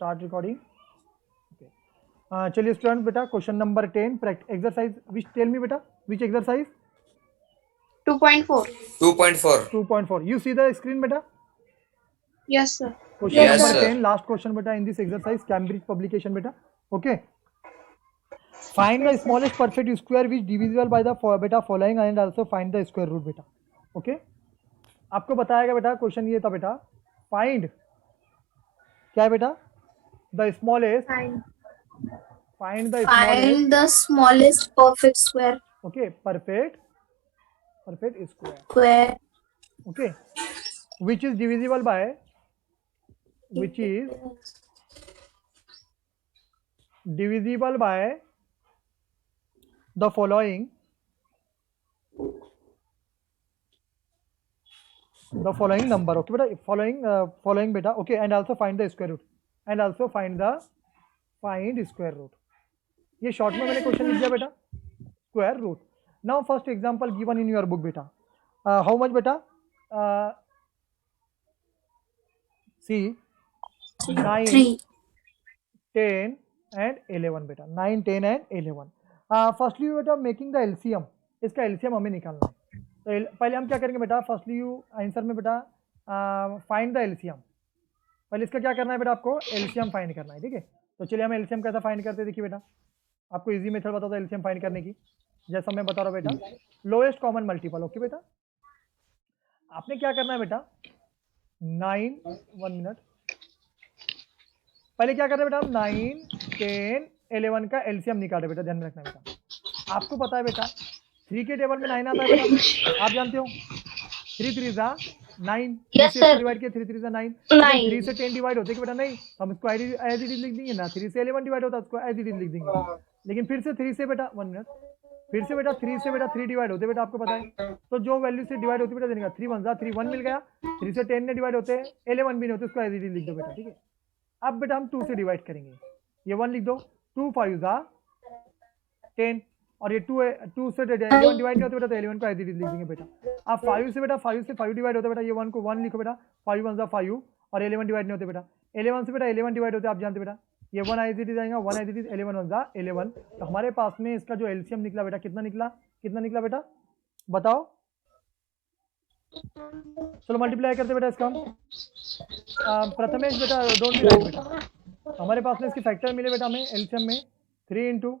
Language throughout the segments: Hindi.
Start recording. चलिए स्टूडेंट बेटा question number 10 exercise which tell me बेटा which exercise 2.4. 2.4 you see the screen beta Yes, sir. question Yes, number sir. 10 last question beta in this exercise Cambridge publication beta okay find the smallest perfect square which divisible by the beta following and also find the square root beta okay आपको बताया बेटा क्वेश्चन ये था बेटा फाइंड क्या है बेटा the smallest find the smallest perfect square. okay perfect Square. okay which is divisible by the following number okay beta following beta okay and also find the square root and also find square root ये शॉर्ट में मैंने क्वेश्चन लिख दिया बेटा square root now first example given in your book बेटा हाउ मच बेटा सी 9 10 and 11 बेटा 9 10 and 11 फर्स्टली बेटा मेकिंग द एलसीएम इसका एलसीएम हमें निकालना है तो पहले हम क्या करेंगे बेटा फर्स्टली यू आंसर में बेटा फाइंड द एलसीएम पहले इसका क्या करना है बेटा आपको एलसीएम फाइंड करना है ठीक है तो चलिए हम एलसीएम कैसा फाइंड करते हैं देखिए बेटा आपको इजी मेथड बताता हूँ एलसीएम फाइंड करने की जैसा मैं बता रहा हूँ बेटा लोएस्ट कॉमन मल्टीपल ओके बेटा आपने क्या करना है बेटा 1 मिनट पहले क्या करना है बेटा हम 9 10 11 का एलसीएम निकाले बेटा ध्यान में रखना बेटा आपको पता है बेटा 3 के टेबल में 9 आता है बेटा आप जानते हो 3 3 जा 9 Yes, sir. डिवाइड किया 3 3 जा 9 9. 3 से 10 डिवाइड होते कि बेटा नहीं हम इसको एज इट इज लिख देंगे ना 3 से 11 डिवाइड होता है उसको एज इट इज लिख देंगे लेकिन फिर से 3 से बेटा 1 मिनट फिर से बेटा 3 से बेटा 3 डिवाइड होते बेटा आपको पता है तो जो वैल्यू से डिवाइड होती बेटा देने का 3 1 जा 3 1 मिल गया 3 से 10 ने डिवाइड होते हैं 11 भी नहीं होते उसको एज इट इज लिख दो बेटा ठीक है अब बेटा हम 2 से डिवाइड करेंगे ये 1 लिख दो 2 5 जा 10 और ये 2 से 11 डिवाइड नहीं होते बेटा तो 11 को एज इट इज लिख देंगे बेटा अब 5 से बेटा 5 से 5 डिवाइड होता है बेटा ये 1 को 1 लिखो बेटा 5 1 जा 5 और 11 डिवाइड नहीं होते बेटा 11 से बेटा 11 डिवाइड होते आप जानते बेटा ये 1 एज इट इज आएगा 1 एज इट इज 11 1 जा 11 तो हमारे पास में इसका जो एलसीएम निकला बेटा कितना निकला बेटा बताओ चलो मल्टीप्लाई करते बेटा इसका हम प्रथमेश बेटा डोंट बी राइट बेटा हमारे पास में इसके फैक्टर मिले बेटा हमें एलसीएम में 3 इंटू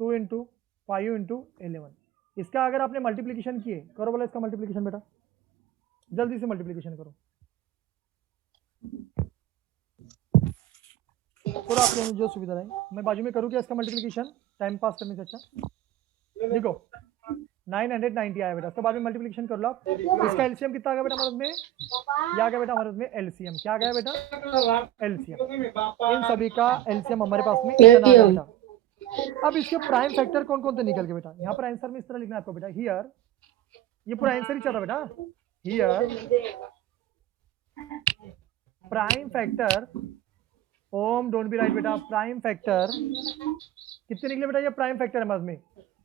2 इंटू 5 इंटू 11 इसका अगर आपने मल्टीप्लिकेशन किए करो बोला इसका मल्टीप्लिकेशन बेटा जल्दी से मल्टीप्लिकेशन करो थोड़ा आप लोगों जो सुविधा रहे मैं बाजू में करूँ क्या इसका मल्टीप्लिकेशन टाइम पास करने से अच्छा देखो 990 आया बेटा उसके बाद में मल्टीप्लिकेशन कर लो आप इसका एलसीएम कितना आ गया बेटा हमारे में या गया बेटा हमारे में एलसीएम क्या गया बेटा एलसीएम इन सभी का एलसीएम हमारे पास में इतना आ गया बेटा अब इसके प्राइम फैक्टर कौन कौन से निकल के बेटा यहाँ पर आंसर में इस तरह लिखना है आपको बेटा हियर ये पूरा आंसर ही चल रहा बेटा here prime factor Om don't be right बेटा प्राइम फैक्टर कितने निकले बेटा ये प्राइम फैक्टर है हमारे में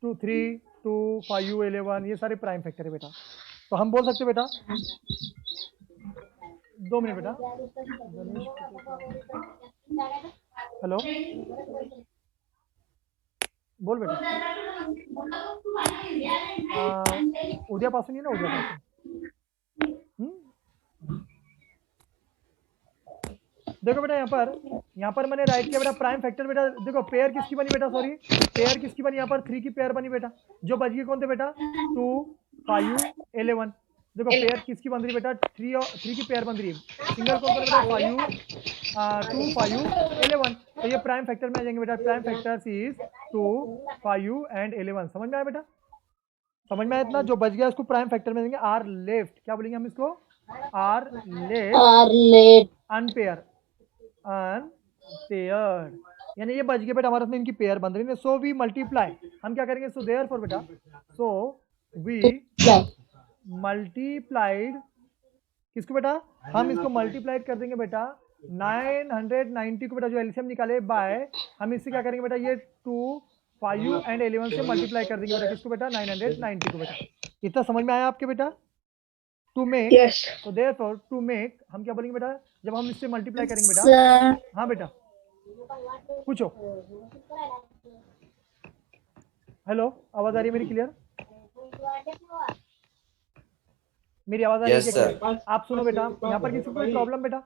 2 3 2 5 11 ये सारे प्राइम फैक्टर है बेटा तो हम बोल सकते बेटा 2 मिनट बेटा हेलो बोल बेटा उद्यापासून ये ना उद्यापासून देखो बेटा यहाँ पर मैंने राइट किया बेटा प्राइम फैक्टर बेटा देखो पेयर किसकी बनी बेटा सॉरी पेयर किसकी बनी यहाँ पर 3 की पेयर बनी बेटा जो बच गए कौन थे बेटा 2 5 11 देखो पेयर किसकी बन रही बेटा 3 की पेयर बन रही है सिंगल कौन बेटा 5 2 5 11 तो ये प्राइम फैक्टर में आ जाएंगे बेटा प्राइम फैक्टर इज 2 5 एंड 11 समझ में आया बेटा समझ में आया इतना जो बच गया उसको प्राइम फैक्टर में देंगे आर लेफ्ट क्या बोलेंगे हम इसको आर लेफ्ट अनपेयर यानी ये बच गए बेटा हमारे में इनकी पेयर बन रही है सो वी मल्टीप्लाई हम क्या करेंगे सो देयरफॉर बेटा सो वी मल्टीप्लाइड किसको बेटा हम इसको मल्टीप्लाइड कर देंगे बेटा 990 को बेटा जो एलसीएम निकाले बाय हम इससे क्या करेंगे बेटा ये 2 5 एंड 11 से मल्टीप्लाई कर देंगे बेटा किसको बेटा 990 को बेटा इतना समझ में आया आपके बेटा टू मेक तो देयरफॉर टू मेक हम क्या बोलेंगे बेटा जब हम इससे मल्टीप्लाई करेंगे बेटा, सर हाँ बेटा पूछो। हेलो, आवाज आ रही है मेरी क्लियर? मेरी आवाज आ रही है Yes, क्या sir. clear? आप सुनो बेटा, यहाँ पर किसी को कोई प्रॉब्लम बेटा?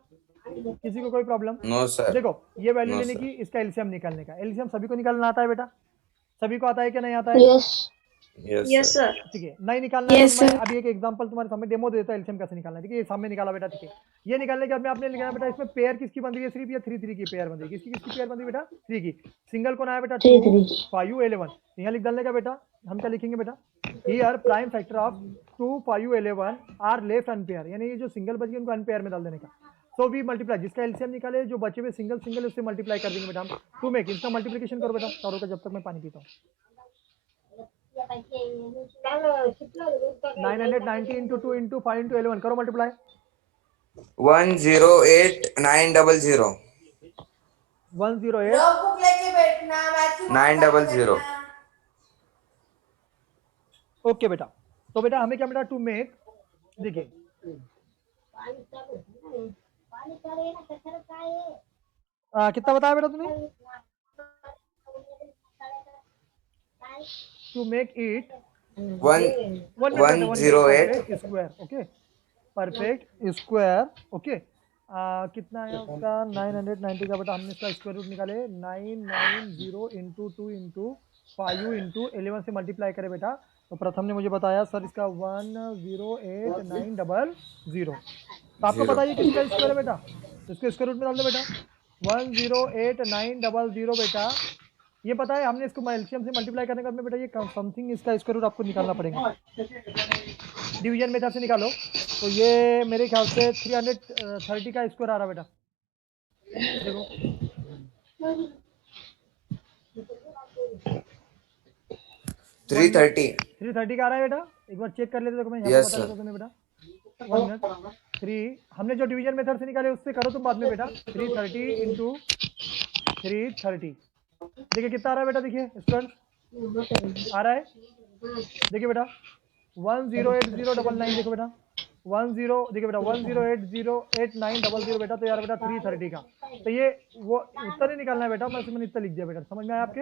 किसी को कोई प्रॉब्लम? No, sir. देखो ये वैल्यू No, लेने sir. की, इसका एलसीएम निकालने का। एलसीएम सभी को निकालना आता है बेटा? सभी को आता है क्या नहीं आता है? Yes Yes, yes sir. Sir ठीक है, नहीं निकालना है Yes, तो मैं sir. अभी एक एग्जांपल तुम्हारे सामने डेमो देता हूँ एलसीएम कैसे निकालना है। ठीक है, ये सामने निकाला बेटा। ठीक है, ये निकालने के बाद में आपने लिखना बेटा इसमें पेयर किसकी बन रही है, सिर्फ ये 3 3 की पेयर बन रही है। किसकी किसकी पेयर बन रही है बेटा? 3 की। सिंगल कौन आया बेटा? 2 5 11। यहाँ लिख डालने का बेटा, हम क्या लिखेंगे बेटा? Here prime factor of 2 5 11 are left unpair, यानी ये जो सिंगल बच गए उनको अनपेयर में डाल देने का। सो वी मल्टीप्लाई, जिसका एलसीएम निकाले जो बचे हुए सिंगल सिंगल उससे मल्टीप्लाई कर देंगे बेटा हम। टू मेक, इसका मल्टीप्लिकेशन करो बेटा चारों का, जब तक मैं पानी पीता हूँ। 990 into 2 into 5 into 11 करो मल्टीप्लाई। 108,900. 108 900. ओके बेटा। तो बेटा हमें क्या बेटा? टू मेक, देखिए कितना बताया बेटा तूने? To make it 108. Square, okay perfect square, okay. कितना है उसका? 990 का बेटा हमने इसका स्क्वायर रूट निकाले। 990 इंटू 2 इंटू 5 इंटू 11 से मल्टीप्लाई करे बेटा। तो प्रथम ने मुझे बताया सर इसका 108,900। तो आपको Zero. पता है किसका स्क्वायर है बेटा? इसको स्क्वायर रूट में डाल दो बेटा। 108,900 बेटा, ये पता है हमने इसको एलसीएम से मल्टीप्लाई करने के बाद में बेटा ये समथिंग इसका स्क्वायर रूट आपको निकालना पड़ेगा। डिवीजन मेथड से निकालो तो ये मेरे ख्याल से 330 का स्क्वायर आ रहा बेटा। देखो 330 का आ रहा है बेटा, एक बार चेक कर लेते। देखो मैं यहाँ Yes, बता sir. देता हूँ तुम्हें बेटा। 1 मिनट। 3 हमने जो डिवीजन मेथड से निकाले उससे करो तुम बाद में बेटा। 330 इंटू 330, देखिए कितना आ रहा है बेटा? देखिए स्टूडेंट आ रहा है, देखिए बेटा 108099, देखो बेटा 10, देखिए बेटा 10808900 बेटा। तो यार बेटा 330 का, तो ये वो उत्तर ही निकालना है बेटा। मैंने इतना लिख दिया बेटा, समझ में आया आपके?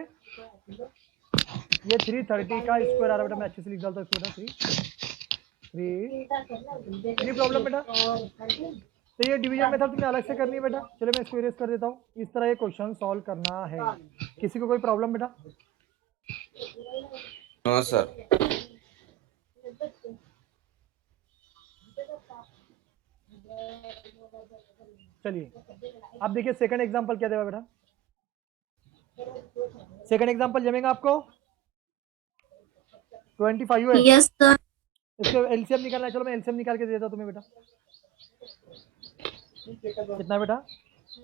ये 330 का स्क्वायर आ रहा है बेटा। मैं अच्छे से लिख डालता हूँ इसको बेटा। 3 एनी प्रॉब्लम बेटा? तो ये डिवीजन मेथड तुम्हें अलग से करनी है बेटा। चलो मैं इसको इरेज कर देता हूँ। इस तरह ये क्वेश्चन सॉल्व करना है। किसी को कोई प्रॉब्लम बेटा? No, sir. चलिए अब देखिए सेकंड एग्जांपल क्या देगा बेटा। सेकंड एग्जांपल जमेगा आपको 25 है। यस सर इसको एलसीएम निकालना है। चलो मैं एलसीएम निकाल के दे देता हूँ तुम्हें बेटा। कितना है बेटा?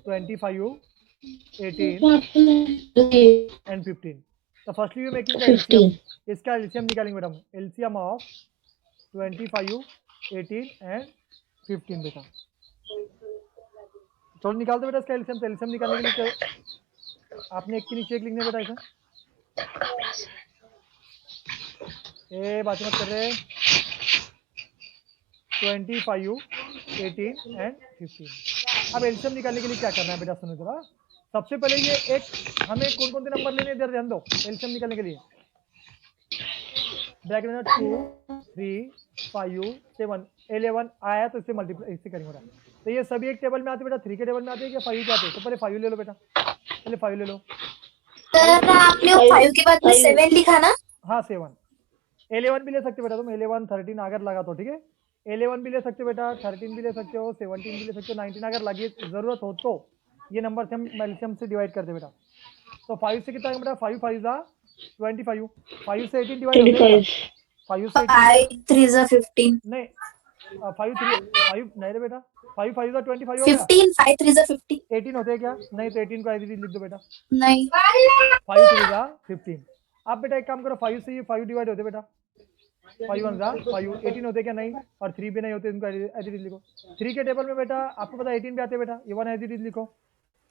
25 18 एंड 15। तो firstly we making the LCM. इसका एलसीएम निकालेंगे बेटा हम। एलसीएम ऑफ 25 18 एंड 15 बेटा। चलो निकाल दो बेटा इसका एलसीएम। तो एलसीएम निकालने के लिए आपने एक के नीचे एक लिखने बेटा ऐसा। ए बात मत कर रहे। 25 18 एंड 15। अब एलसीएम निकालने के लिए क्या करना है बेटा? सुनो जरा। सबसे पहले ये एक हमें कौन कौन से नंबर लेने हैं ध्यान दो एलसीएम निकालने के लिए। ब्रैकेट में 2 3 5 7 11 आया तो इससे मल्टीप्लाई इससे करेंगे बेटा। तो ये सभी एक टेबल में आते बेटा। 3 के टेबल में आते हैं क्या 5 के आते हैं? तो पहले 5 ले लो बेटा। पहले 5 ले लो। सर आपने 5 के बाद में 7 लिखा ना? हाँ 7। 11 भी ले सकते बेटा तुम। 11 13 अगर लगा तो ठीक है। 11 भी ले सकते हो बेटा, 13 भी ले सकते हो, 17 भी ले सकते हो, 19 अगर लगे जरूरत हो तो ये नंबर से हम एलसीएम से डिवाइड करते बेटा। तो 5 से कितना है बेटा? 5 5 जा 25। 5 से 18 डिवाइड होता है। 5 से 18 5 3 जा 15 नहीं 5 नहीं रे बेटा। 5 5 जा 25 हो गया। 15 5 3 जा 15 18 होते हैं क्या? नहीं तो 18 को ऐसे लिख दो बेटा। नहीं 5 3 जा 15। अब बेटा एक काम करो 5 से ये 5 डिवाइड होते बेटा। 5 1 जा 5 18 होते क्या? नहीं। और 3 भी नहीं होते, इनको ऐसे लिखो। 3 के टेबल में बेटा आपको पता 18 भी आते बेटा। ये 1 ऐसे लिखो।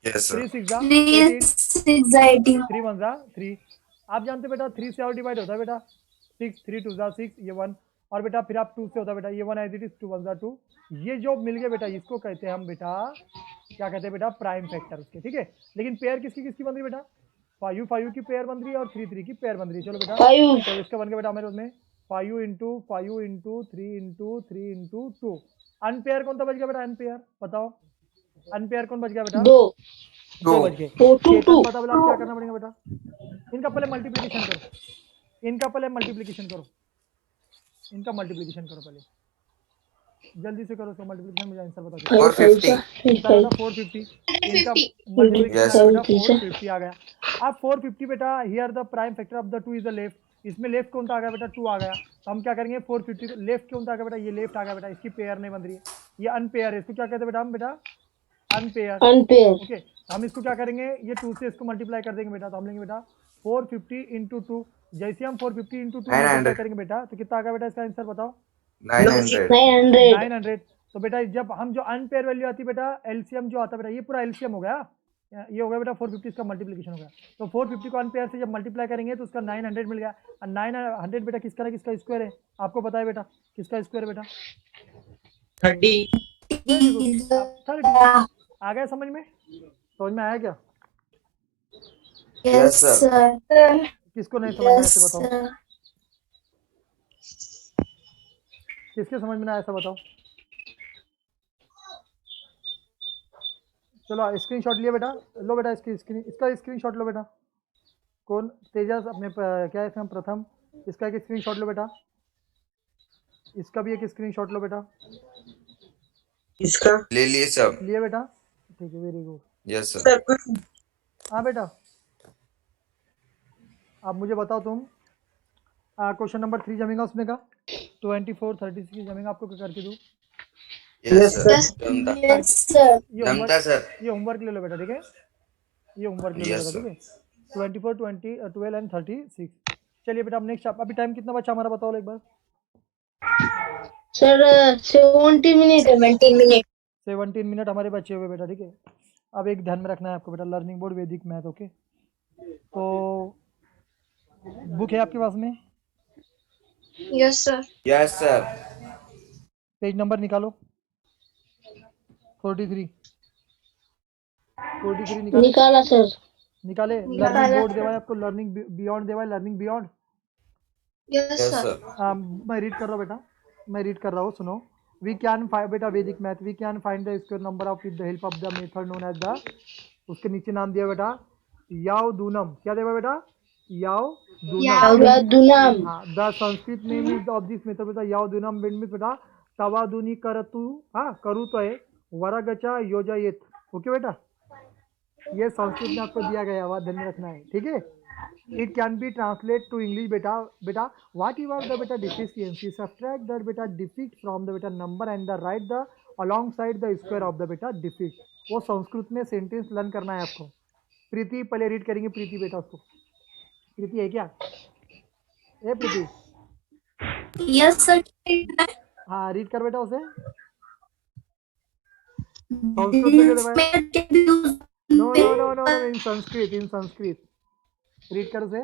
Yes, sir. 3 6 जा 3 18 6 जा 18 3 1 जा 3। आप जानते बेटा 3 से और डिवाइड होता है बेटा 6 3 2 जा 6 ये 1 और बेटा फिर आप 2 से होता है बेटा, ये 1 एज इट इज, 2 1 2। ये जो मिल गए बेटा, इसको कहते हैं हम बेटा, क्या कहते हैं बेटा, प्राइम फैक्टर उसके, ठीक है। लेकिन पेयर किसकी किसकी बन रही है बेटा, 5 5 की पेयर बन रही है और 3 3 की पेयर बन रही है। चलो बेटा, 5 तो इसका बन गया बेटा हमारे उसमें 5 इंटू 3 इंटू 3 इंटू 2। अनपेयर कौन सा बच गया बेटा, अनपेयर बताओ, अनपेयर कौन बच गया बेटा, 2 दो बच गए। 2 चेतन बता बोला क्या करना पड़ेगा बेटा, इनका पहले मल्टीप्लीकेशन करो, इनका पहले मल्टीप्लीकेशन करो, इनका मल्टीप्लीकेशन करो पहले, जल्दी से करो उसका मल्टीप्लीकेशन, मुझे आंसर बता दो। 450 450, इनका मल्टीप्लीकेशन Yes. बेटा 450 आ गया। अब 450 बेटा, here the prime factor of the 2 is the left, इसमें लेफ्ट कौन सा आ गया बेटा, 2 आ गया। तो हम क्या करेंगे, 450 लेफ्ट कौन सा आ गया बेटा, ये लेफ्ट आ गया बेटा, इसकी पेयर नहीं बन रही है, ये अनपेयर है, इसको क्या कहते हैं बेटा हम बेटा, अनपेयर। अनपेयर ओके, हम इसको क्या करेंगे, ये 2 से इसको मल्टीप्लाई कर देंगे बेटा, तो हम लेंगे बेटा 450 इंटू 2। जैसे हम 450 इंटू 2 मल्टीप्लाई करेंगे बेटा, तो कितना आ गया बेटा इसका आंसर बताओ, 900 900। तो बेटा जब हम जो अनपेयर वैल्यू आती है बेटा, एलसीएम जो आता है बेटा, ये पूरा एलसीएम हो गया, ये हो गया बेटा 450 इसका मल्टीप्लिकेशन हो गया। तो 450 को अनपेयर से जब मल्टीप्लाई करेंगे तो उसका 900 मिल गया। और 900 बेटा किसका स्क्वायर है, आपको पता है बेटा किसका स्क्वायर है बेटा, 30 30। आ गया समझ में, समझ में आया क्या, Yes, sir. sir. किसको नहीं समझ में आया Yes, ऐसे बताओ, sir. किसके समझ में नहीं आया ऐसा बताओ। चलो स्क्रीनशॉट लिया बेटा, लो बेटा इसका स्क्रीनशॉट लो बेटा, कौन तेजस अपने क्या है इसका प्रथम, इसका एक स्क्रीनशॉट लो बेटा, इसका भी एक स्क्रीनशॉट लो बेटा, इसका ले लिए सब। लिए बेटा, ठीक है, very good. Yes sir. Sir कुछ हाँ बेटा, अब मुझे बताओ तुम, क्वेश्चन नंबर 3 जमेगा उसमें का 24 36 जमेगा, आपको क्या करके दूँ, यस सर। Yes, जमता yes, sir. ये जमता सर। होमवर्क ले लो बेटा, ठीक है, ये होमवर्क ले लो Yes, बेटा, ठीक है। 24 20 12 एंड 36। चलिए बेटा, अब नेक्स्ट अभी टाइम कितना बचा हमारा बताओ एक बार, सर 70 मिनट 17 minutes. 17 मिनट हमारे बचे हुए बेटा, ठीक है। अब एक ध्यान में रखना है आपको बेटा, लर्निंग बोर्ड वैदिक मैथ, ओके। तो बुक है आपके पास में, Yes, sir. Yes sir. Page number निकालो, 43 निकाले, निकाला सर निकाले। निकाला। लर्निंग बोर्ड देवा है आपको, लर्निंग बियॉन्ड देवा है, learning beyond. Yes, yes sir. Sir. मैं रीड कर रहा हूँ बेटा, मैं रीड कर रहा हूँ, सुनो। वी कैन फाइंड बेटा Vedic math, we can find the square number of with the help of the method known as the, उसके नीचे नाम दिया बेटा याव दूनम, क्या देवा बेटा, याव दूनम। दुनाम हाँ, the Sanskrit name is of this method बेटा याव दूनम मीन्स बेटा तवादुनी करतु, हाँ करू तो है, वरगचा योजयेत, ओके बेटा, ये संस्कृत में आपको दिया गया हुआ, ध्यान में रखना है, ठीक है। It can be translate to English बेटा व्हाट यू आर द बेटा डिफिशियंसी, सब्ट्रैक्ट दैट बेटा डिफिक्ट फ्रॉम द बेटा number and the right the along side the square of the बेटा डिफिक्ट। वो संस्कृत में सेंटेंस लर्न करना है आपको। प्रीति पहले रीड करेंगे, प्रीति बेटा उसको, प्रीति है क्या, ए प्रीति, Yes, sir. हाँ रीड कर बेटा उसे, संस्कृत में जो देवा है, no no no no in Sanskrit read कर उसे।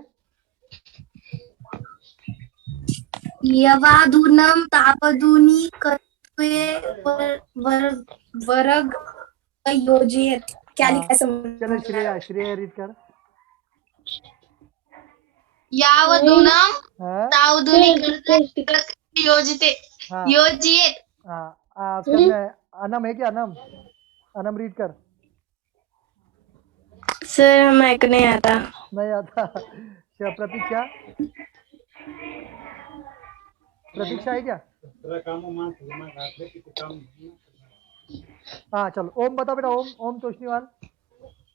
यवाधुनम तापदुनी कर्तवे वर्ग योजयेत। क्या हाँ, लिखा है समझ चलो श्रेया रीड कर। यावदुनम हाँ तावदुनी योजिते हाँ योजयेत। हाँ, उसके में अनम है क्या, अनम रीड कर। सर हमें नहीं आता। नहीं आता, प्रतीक्षा है क्या, हाँ चलो ओम बता बेटा, ओम तोष्णीवाल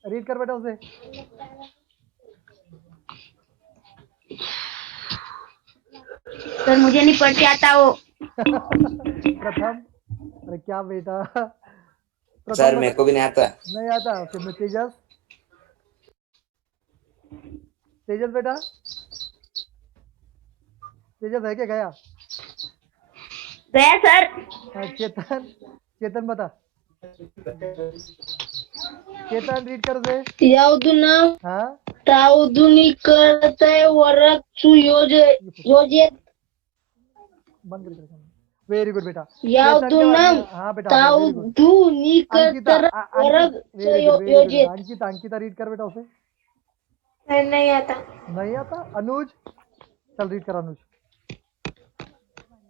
रीड कर बेटा उसे। सर मुझे नहीं पढ़ते आता वो। प्रथम, अरे क्या बेटा, सर मेरे को भी नहीं आता। नहीं आता, फिर तेजस बेटा, तेजस है क्या, गया सर। हाँ, चेतन बता, चेतन रीड कर उसे। यावदुनाम हाँ तावदुनी करतय वर्ग योजयेत बंद करके वेरी गुड बेटा यावदुनम हाँ बेटा वेरी गुड तावधूनिकतर वरग योजित अंकिता रीड कर बेटा उसे नहीं आता। नहीं आता अनुज चल रीड कर अनुज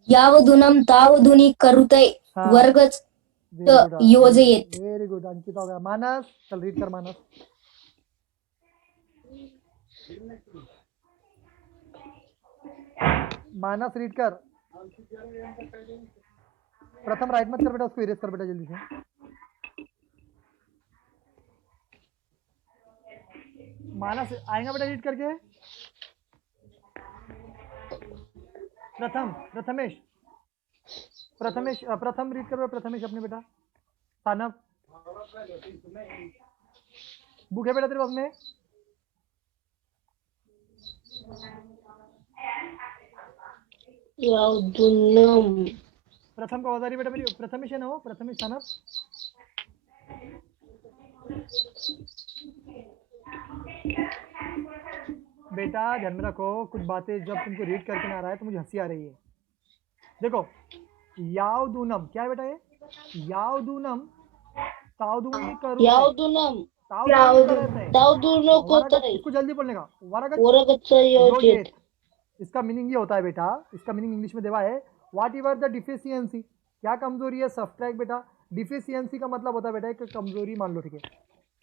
यावदुनम तावधुनी करुते हाँ वर्गच योजयेत। वेरी गुड अंकिता हो गया मानस चल रीड कर मानस मानस रीड कर प्रथम राइट मत कर बेटा उसको इरेज कर बेटा जल्दी से मानस आएगा बेटा रीड करके प्रथम रीड कर प्रथमेश अपने बेटा सानव बुक है बेटा तेरे पास में यावदुनम प्रथम का औजारी बेटा मेरी प्रथमेश है ना वो प्रथमेश सानव बेटा ध्यान में रखो कुछ बातें जब तुमको रीड करके ना आ रहा है तो मुझे हंसी आ रही है देखो यावदुनम क्या है बेटा ये यावदुनम तावदुनी करू यावदुनम तावदुनी तावधूनो कोतरे इसको जल्दी बोलने का वरगच योजित। इसका मीनिंग ये होता है बेटा इसका मीनिंग इंग्लिश में देवा है व्हाट एवर द डिफिशियंसी क्या कमजोरी है सब्ट्रैक्ट बेटा डिफिशियंसी का मतलब होता है बेटा एक कमजोरी मान लो ठीक है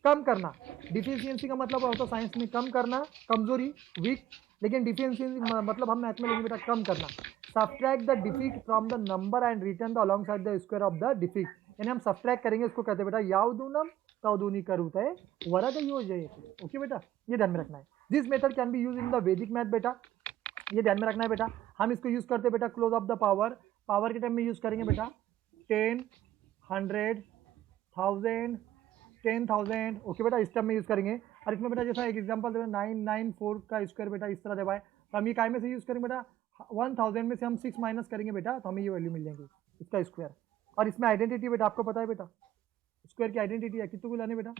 कम करना डिफिशियंसी का मतलब होता है साइंस में कम करना कमजोरी वीक लेकिन डिफिशियंसी मतलब हम मैथ में लेंगे बेटा कम करना subtract the defeat from the number and return the along side the square of the defeat यानी हम सब्ट्रैक्ट करेंगे उसको कहते हैं बेटा यावदुनम तावदुनी करुते वरग योजयेत ओके बेटा ये ध्यान में रखना है this method can be use in the वैदिक मैथ बेटा ये ध्यान में रखना है बेटा हम इसको यूज करते हैं बेटा क्लोज ऑफ द पावर के टाइम में यूज करेंगे बेटा 10 100 1000 10,000 ओके बेटा इस टाइम में यूज करेंगे और इसमें बेटा जैसा एक एग्जांपल दे 994 का स्क्वायर बेटा इस तरह देवा है तो हम ये काय में से यूज करेंगे बेटा 1000 में से हम 6 माइनस करेंगे बेटा तो हमें ये वैल्यू मिल जाएगी इसका स्क्वायर और इसमें आइडेंटिटी बेटा आपको पता है बेटा स्क्वायर की आइडेंटिटी है कितने को लाने बेटा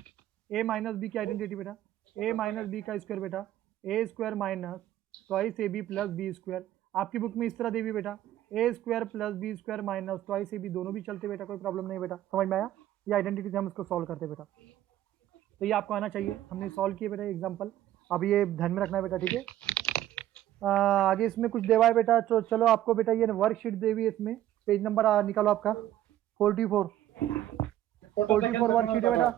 a माइनस बी की आइडेंटिटी बेटा a माइनस बी का स्क्वायर बेटा a square minus twice a b plus b square आपकी बुक में इस तरह देवी बेटा a square plus b square minus twice a b दोनों भी चलते बेटा कोई प्रॉब्लम नहीं बेटा समझ में आया ये आइडेंटिटी से हम इसको सॉल्व करते बेटा तो ये आपको आना चाहिए हमने सॉल्व किए बेटा एग्जाम्पल अब ये ध्यान में रखना है बेटा ठीक है आगे इसमें कुछ देवा है बेटा तो चलो आपको बेटा ये वर्कशीट देवी है इसमें पेज नंबर निकालो आपका 44 वर्कशीट है बेटा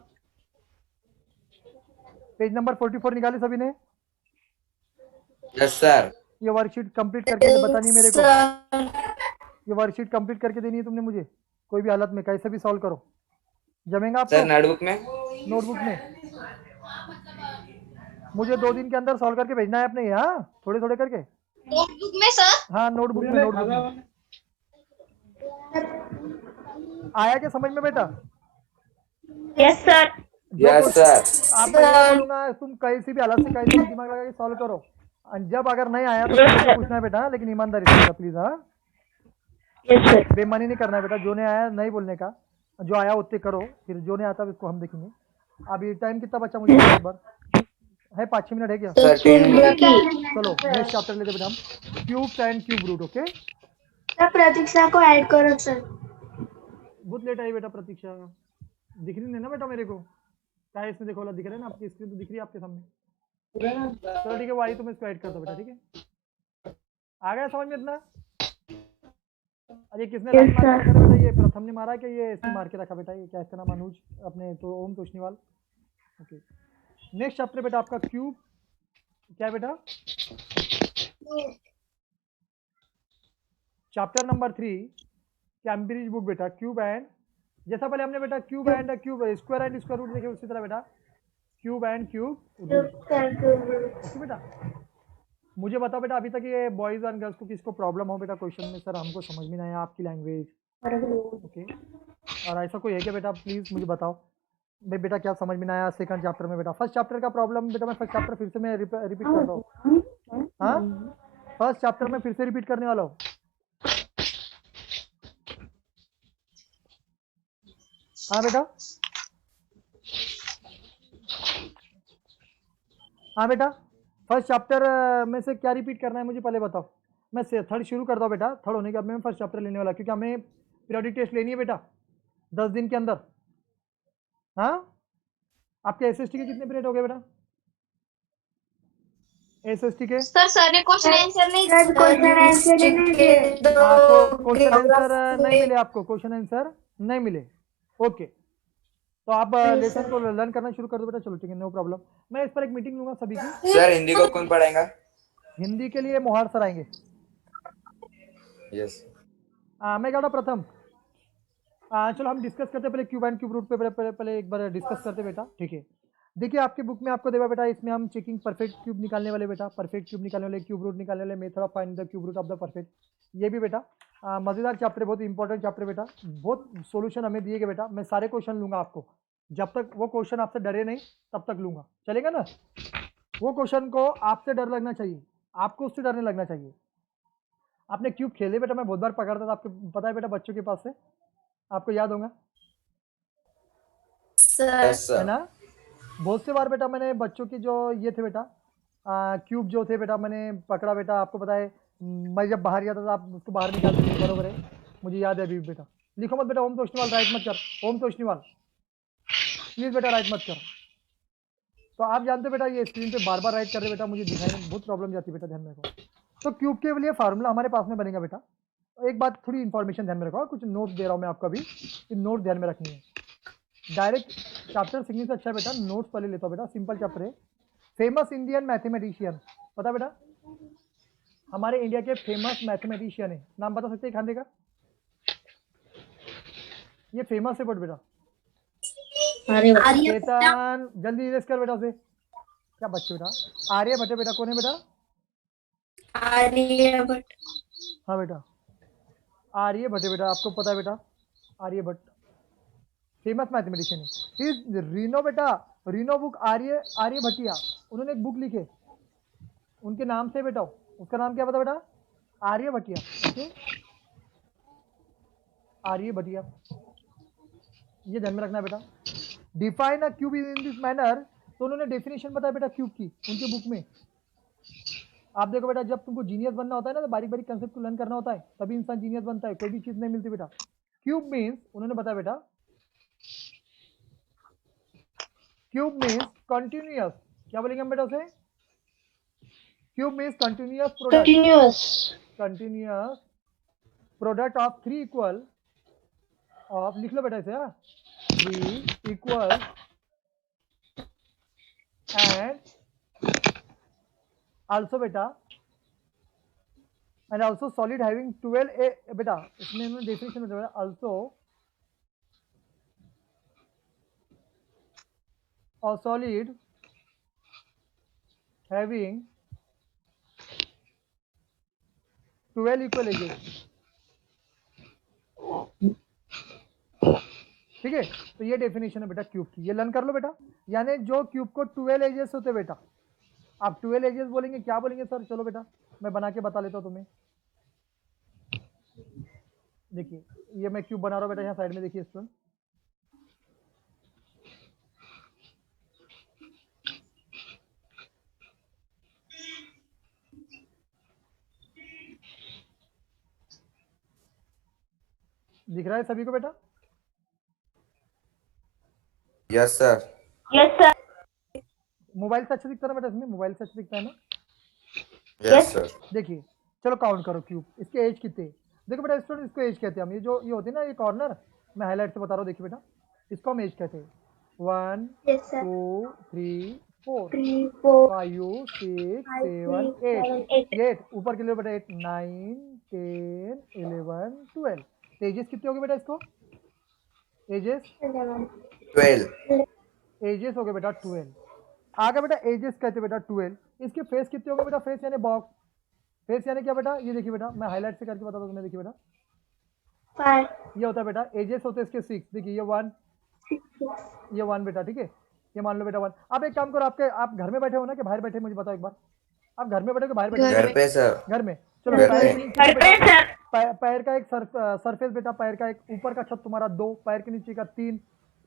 पेज नंबर 44 निकाले सभी ने यस सर ये वर्कशीट कंप्लीट करके बतानी है मेरे को ये वर्कशीट कंप्लीट करके देनी है तुमने मुझे कोई भी हालत में कैसे भी सॉल्व करो जमेगा आपको सर नोटबुक में नोटबुक में मुझे 2 दिन के अंदर सॉल्व करके भेजना है अपने यहाँ थोड़े थोड़े करके नोटबुक में सर हाँ नोटबुक में आया क्या समझ में बेटा यस सर यस सर आपको ये बोलूंगा तुम कैसी भी हालत से कैसे भी दिमाग लगा के सॉल्व करो और जब अगर नहीं आया तो मुझे पूछना है बेटा लेकिन ईमानदारी से प्लीज हाँ बेईमानी नहीं करना है बेटा जो नहीं आया नहीं बोलने का जो आया उतने करो फिर जो नहीं आता इसको हम देखेंगे अभी टाइम कितना बचा मुझे एक बार है 5-6 मिनट है क्या सर 10 मिनट चलो नेक्स्ट चैप्टर लेते बेटा हम cube and cube root okay sir Pratiksha को ऐड करो सर बहुत लेट आई बेटा प्रतीक्षा दिख रही नहीं ना बेटा मेरे को क्या इसमें देखो दिख रहा है ना आपकी स्क्रीन तो दिख रही है आपके सामने चलो ठीक है वो आई तो मैं इसको ऐड कर दो बेटा ठीक है आ गया समझ में इतना अरे किसने लाइन मार के रखा बेटा ये प्रथम ने मारा कि ये इसने मार के रखा बेटा ये क्या इसका नाम अनुज अपने तो Om Toshniwal okay next chapter बेटा आपका क्यूब क्या है बेटा चैप्टर नंबर 3 कैम्ब्रिज बुक बेटा क्यूब एंड जैसा पहले हमने बेटा cube and square and square root देखे उसी तरह बेटा क्यूब एंड क्यूब ओके बेटा मुझे बताओ बेटा अभी तक ये बॉयज एंड गर्ल्स को किसको प्रॉब्लम हो बेटा क्वेश्चन में सर हमको समझ में नहीं आया आपकी लैंग्वेज ओके और ऐसा कोई है क्या बेटा प्लीज मुझे बताओ भाई बेटा क्या समझ में नहीं आया सेकंड चैप्टर में बेटा फर्स्ट चैप्टर का प्रॉब्लम बेटा मैं फर्स्ट चैप्टर फिर से मैं रिपीट कर रहा हूँ हाँ फर्स्ट चैप्टर में फिर से रिपीट करने वाला हूँ हाँ बेटा हाँ बेटा फर्स्ट चैप्टर में से क्या रिपीट करना है मुझे पहले बताओ मैं थर्ड शुरू कर दो बेटा, थर्ड होने के बाद मैं फर्स्ट चैप्टर लेने वाला, क्योंकि हमें पीरियोडिक टेस्ट लेनी है बेटा 10 दिन के अंदर। हाँ, आपके एसएसटी के कितने पीरियड हो गए बेटा? एसएसटी के सर ने क्वेश्चन आंसर नहीं आपको क्वेश्चन आंसर नहीं मिले, आपको क्वेश्चन आंसर नहीं मिले। ओके, तो आप लेसन को लर्न करना शुरू कर दो बेटा। चलो ठीक है, नो प्रॉब्लम। मैं इस पर एक मीटिंग लूंगा सभी की। सर हिंदी को कौन पढ़ाएगा? हिंदी के लिए मोहार सर आएंगे। यस। मैं क्या प्रथम, चलो हम डिस्कस करते पहले क्यूब एंड क्यूब रूट पे पहले एक बार डिस्कस करते बेटा, ठीक है। देखिए आपके बुक में आपको देगा बेटा, इसमें हम चेकिंग परफेक्ट क्यूब निकालने वाले बेटा, परफेक्ट क्यूब निकालने वाले, क्यूब रूट निकालने वाले, method of find the cube root of the perfect. ये भी बेटा मजेदार चैप्टर, बहुत इंपॉर्टेंट चैप्टर बेटा, बहुत सोल्यूशन हमें दिए गए बेटा। मैं सारे क्वेश्चन लूंगा आपको, जब तक वो क्वेश्चन आपसे डरे नहीं तब तक लूंगा, चलेगा ना? वो क्वेश्चन को आपसे डर लगना चाहिए, आपको उससे डरने लगना चाहिए। आपने क्यूब खेले बेटा, मैं बहुत बार पकड़ता था, आपको पता है बेटा, बच्चों के पास से, आपको याद होगा यस है सर। ना? बहुत से बार बेटा मैंने बच्चों के जो ये थे बेटा क्यूब जो थे बेटा, मैंने पकड़ा बेटा। आपको पता है मैं जब बाहर जाता था आप उसको बाहर निकालते थे, बरोबर है, मुझे याद है अभी भी बेटा। लिखो मत बेटा ओम तोष्णीवाल, राइट मत कर ओम तोष्णीवाल, प्लीज बेटा राइट मत कर। तो आप जानते हो बेटा, ये स्क्रीन पे बार बार राइट कर रहे बेटा, मुझे दिखाने में बहुत प्रॉब्लम जाती है बेटा, ध्यान में रखो। तो क्यूब के लिए फार्मूला हमारे पास में बनेगा बेटा। एक बात थोड़ी इन्फॉर्मेशन ध्यान में रखो, कुछ नोट दे रहा हूँ मैं आपको अभी, नोट ध्यान में रखनी है। डायरेक्ट चैप्टर सीखने से अच्छा है बेटा नोट्स पहले लेता हूँ बेटा। सिंपल चैप्टर है, फेमस इंडियन मैथमेटिशियन, पता बेटा हमारे इंडिया के फेमस मैथमेटिशियन है, नाम बता सकते हैं खाने का? ये फेमस है बट बेटा, चेतन जल्दी इरेज कर बेटा उसे। क्या बच्चे बेटा, आर्यभट्ट बेटा, कौन है बेटा? आर्यभट्ट। हाँ बेटा आर्यभट्ट बेटा, आपको पता है बेटा आर्यभट्ट फेमस मैथमेटिशियन है। इज रीनो बेटा, रीनो बुक आर्यभट्टिया, उन्होंने एक बुक लिखे उनके नाम से बेटा, उसका नाम क्या पता बेटा? आर्यभट्टिया। ओके आर्यभट्टिया, ये ध्यान में रखना बेटा। Define a cube in this manner, तो उन्होंने डेफिनेशन बताया बेटा क्यूब की उनके बुक में। आप देखो बेटा, जब तुमको जीनियस बनना होता है ना, तो बारीक बारीक कंसेप्ट को लर्न करना होता है, तभी इंसान जीनियस बनता है, कोई भी चीज नहीं मिलती बेटा। क्यूब मीन्स उन्होंने बताया बेटा, क्यूब मीन्स कंटिन्यूअस, क्या बोलेंगे हम बेटा उसे? Cube means continuous product, continuous product of 3 equal of, लिख लो बेटा इसे, 3 इक्वल एंड आल्सो बेटा, एंड आल्सो सॉलिड हैविंग 12 बेटा, इसमें इन्होंने डेफिनेशन बताया also a solid having 12 equal edges, ठीक है? तो ये डेफिनेशन है बेटा क्यूब की, ये लर्न कर लो बेटा। यानी जो क्यूब को 12 एजेस होते बेटा, आप 12 एजेस बोलेंगे, क्या बोलेंगे सर? चलो बेटा मैं बना के बता लेता हूँ तुम्हें। देखिए ये मैं क्यूब बना रहा हूँ बेटा, यहाँ साइड में देखिए स्टूडेंट, दिख रहा है सभी को बेटा? Yes sir. मोबाइल से अच्छा दिखता है ना बेटा, इसमें मोबाइल से अच्छा दिखता है ना? Yes sir. देखिए चलो काउंट करो क्यूब, इसके एज कितने? देखो बेटा स्टूडेंट, इसको एज कहते हैं हम, ये जो ये होती है ना, ये कॉर्नर मैं हाईलाइट से बता रहा हूँ, देखिए बेटा इसको हम एज कहते हैं। 1 2 3 4 5 6 7 8 ऊपर के लिए बेटा 8 9 10 11 12। एजेस कितने हो गए बेटा? इसको एजेस 12। एजेस हो गए बेटा 12। आगे बेटा एजेस कहते बेटा 12। इसके फेस कितने हो गए बेटा? फेस यानी बॉक्स, फेस यानी क्या बेटा? ये देखिए बेटा मैं हाईलाइट से करके बता दूं तुम्हें, देखिए बेटा 5 ये होता है बेटा, एजेस होते हैं इसके 6, देखिए ये 1, ये 1 बेटा, ठीक है? ये मान लो बेटा 1। आप एक काम करो, आप घर में बैठे हो ना कि बाहर बैठे, मुझे बताओ एक बार, आप घर में बैठे हो बाहर बैठे? घर पे सर। घर में। चलो घर पैर पे। के नीचे बेटा, पैर का एक सरफेस बेटा, पैर का एक ऊपर का छत तुम्हारा 2, पैर के नीचे का 3,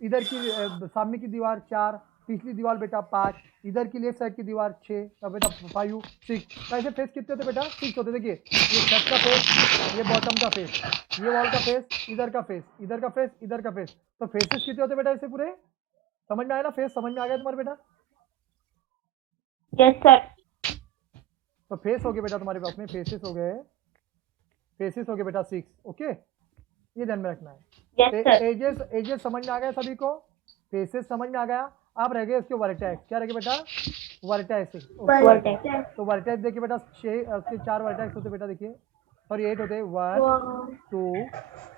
इधर की सामने की दीवार 4, पिछली दीवार बेटा 5, इधर की लेफ्ट साइड की दीवार 6, तब बेटा 5 6। कैसे फेस कितने होते बेटा? 6 होते। देखिए ये छत का फेस, ये बॉटम का फेस, ये वॉल का फेस, इधर का फेस, इधर का फेस, इधर का फेस। तो फेसेस कितने होते बेटा इससे पूरे? समझ में आया ना? फेस समझ में आ गया तुम्हारे बेटा? Yes sir. तो फेस हो गए बेटा तुम्हारे पास में, फेसेस हो गए, फेसेस हो गए बेटा 6। ओके, ये ध्यान में रखना है। Yes sir. एजेस समझ में आ गया सभी को? फेसेस समझ में आ गया। आप रह गए इसके वर्टेक्स। क्या रह गए बेटा? वर्टेक्स। वर्टेक्स। तो वर्टेक्स देखिए बेटा 6 उसके 4 वर्टेक्स होते बेटा। देखिए सॉरी 8 होते, 1 2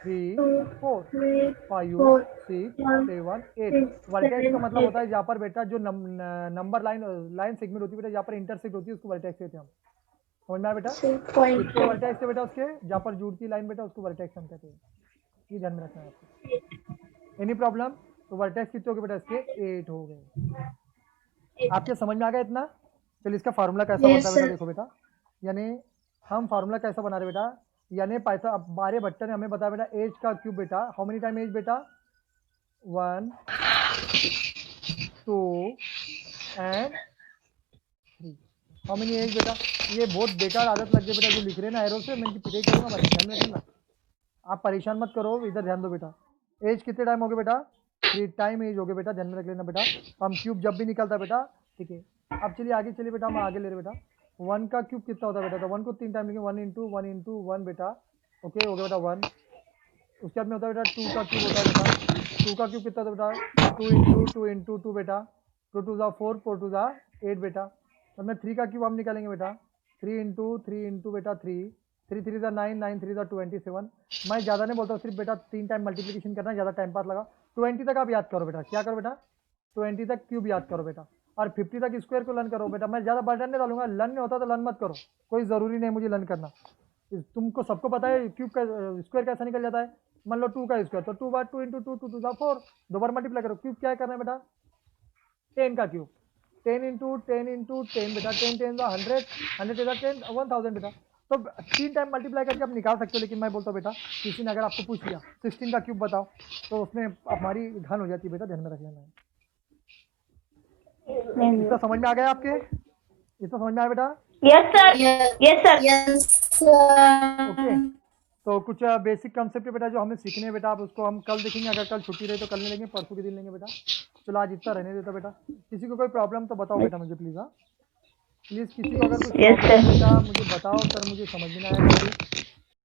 3 4 5 6 7 8। वर्टेक्स का मतलब होता है जहाँ पर बेटा जो नंबर लाइन सेगमेंट होती है बेटा, जहाँ पर इंटरसेक्ट होती है उसको वर्टेक्स कहते हैं हम। समझ में आया बेटा? कितने वर्टेक्स है बेटा उसके? जहाँ पर जुड़ती लाइन बेटा उसको वर्टेक्स हम कहते हैं। ये ध्यान में रखना है आपको। Any problem? तो वर्टेक्स कितने हो गए बेटा इसके? 8 हो गए। आपके समझ में आ गया इतना? चलिए इसका फार्मूला कैसा बनता है बेटा? देखो बेटा, यानी हम फार्मूला कैसा बना रहे बेटा, यानी पैसा हमारे भट्टा ने हमें बताया बेटा एज का क्यूब बेटा। हाउ मेनी टाइम एज बेटा? 1 2 एंड 3। हाउ मेनी एज बेटा? ये बहुत बेकार आदत लग गई बेटा जो लिख रहे हैं ना एरो से, मैं इनकी पिटाई करूंगा। मैं ध्यान में रखना, आप परेशान मत करो, इधर ध्यान दो बेटा। एज कितने टाइम हो गए बेटा? 3 टाइम एज हो गए बेटा, ध्यान में रख लेना बेटा। हम क्यूब जब भी निकलता है बेटा, ठीक है। अब चलिए आगे चलिए बेटा, हम आगे ले रहे बेटा। 1 का क्यूब कितना होता है बेटा? तो 1 को 3 टाइम लिखेंगे, 1 इंटू 1 बेटा। ओके हो गया बेटा 1। उसके बाद में होता है बेटा 2 का क्यूब होता है बेटा। 2 का क्यूब कितना होता है बेटा? 2 इंटू 2 बेटा। 2 2 ज़ा 4, 4 2 ज़ा 8 बेटा। और में 3 का क्यूब हम निकालेंगे बेटा। 3 इंटू बेटा 3, 3 3 ज़ा 9, 9 3 ज़ा 27। मैं ज़्यादा नहीं बोलता हूँ, सिर्फ बेटा 3 टाइम मल्टीप्लिकेशन करना, ज़्यादा टाइम पास लगा। 20 तक आप याद करो बेटा। क्या करो बेटा? 20 तक क्यूब याद करो बेटा, और 50 तक स्क्वायर को लर्न करो बेटा। मैं ज़्यादा बर्डन नहीं डालूंगा, लर्न नहीं होता तो लर्न मत करो, कोई ज़रूरी नहीं मुझे लर्न करना। तुमको सबको पता है क्यूब का स्क्वायर कैसा निकल जाता है। मान लो 2 का स्क्वायर, तो 2 बार 2 इंटू 2 2 ज़ा 4, 2 बार मल्टीप्लाई करो। क्यूब क्या करना है बेटा? 10 का क्यूब, 10 इंटू 10 बेटा। 10 10 ज़ा 100, 100 ज़ा 10, 1000 बेटा। तो 3 टाइम मल्टीप्लाई करके आप निकाल सकते हो, लेकिन मैं बोलता हूँ बेटा किसी ने अगर आपको पूछ लिया 16 का क्यूब बताओ, तो उसमें हमारी घन हो जाती है बेटा, ध्यान में रख लेना है। इतना समझ में आ गया आपके? इतना समझ में आया बेटा? Yes sir. Yes sir. Yes sir. Okay, तो कुछ बेसिक कंसेप्ट है बेटा जो हमें सीखने हैं बेटा। आप उसको हम कल देखेंगे, अगर कल छुट्टी रही तो कल नहीं लेंगे, परसों के दिन लेंगे बेटा। चलो आज इतना रहने देता बेटा। किसी को कोई प्रॉब्लम तो बताओ बेटा मुझे प्लीज़। हाँ प्लीज़, किसी को अगर कुछ प्रॉब्लम है बेटा मुझे बताओ सर, मुझे समझ में नहीं आया।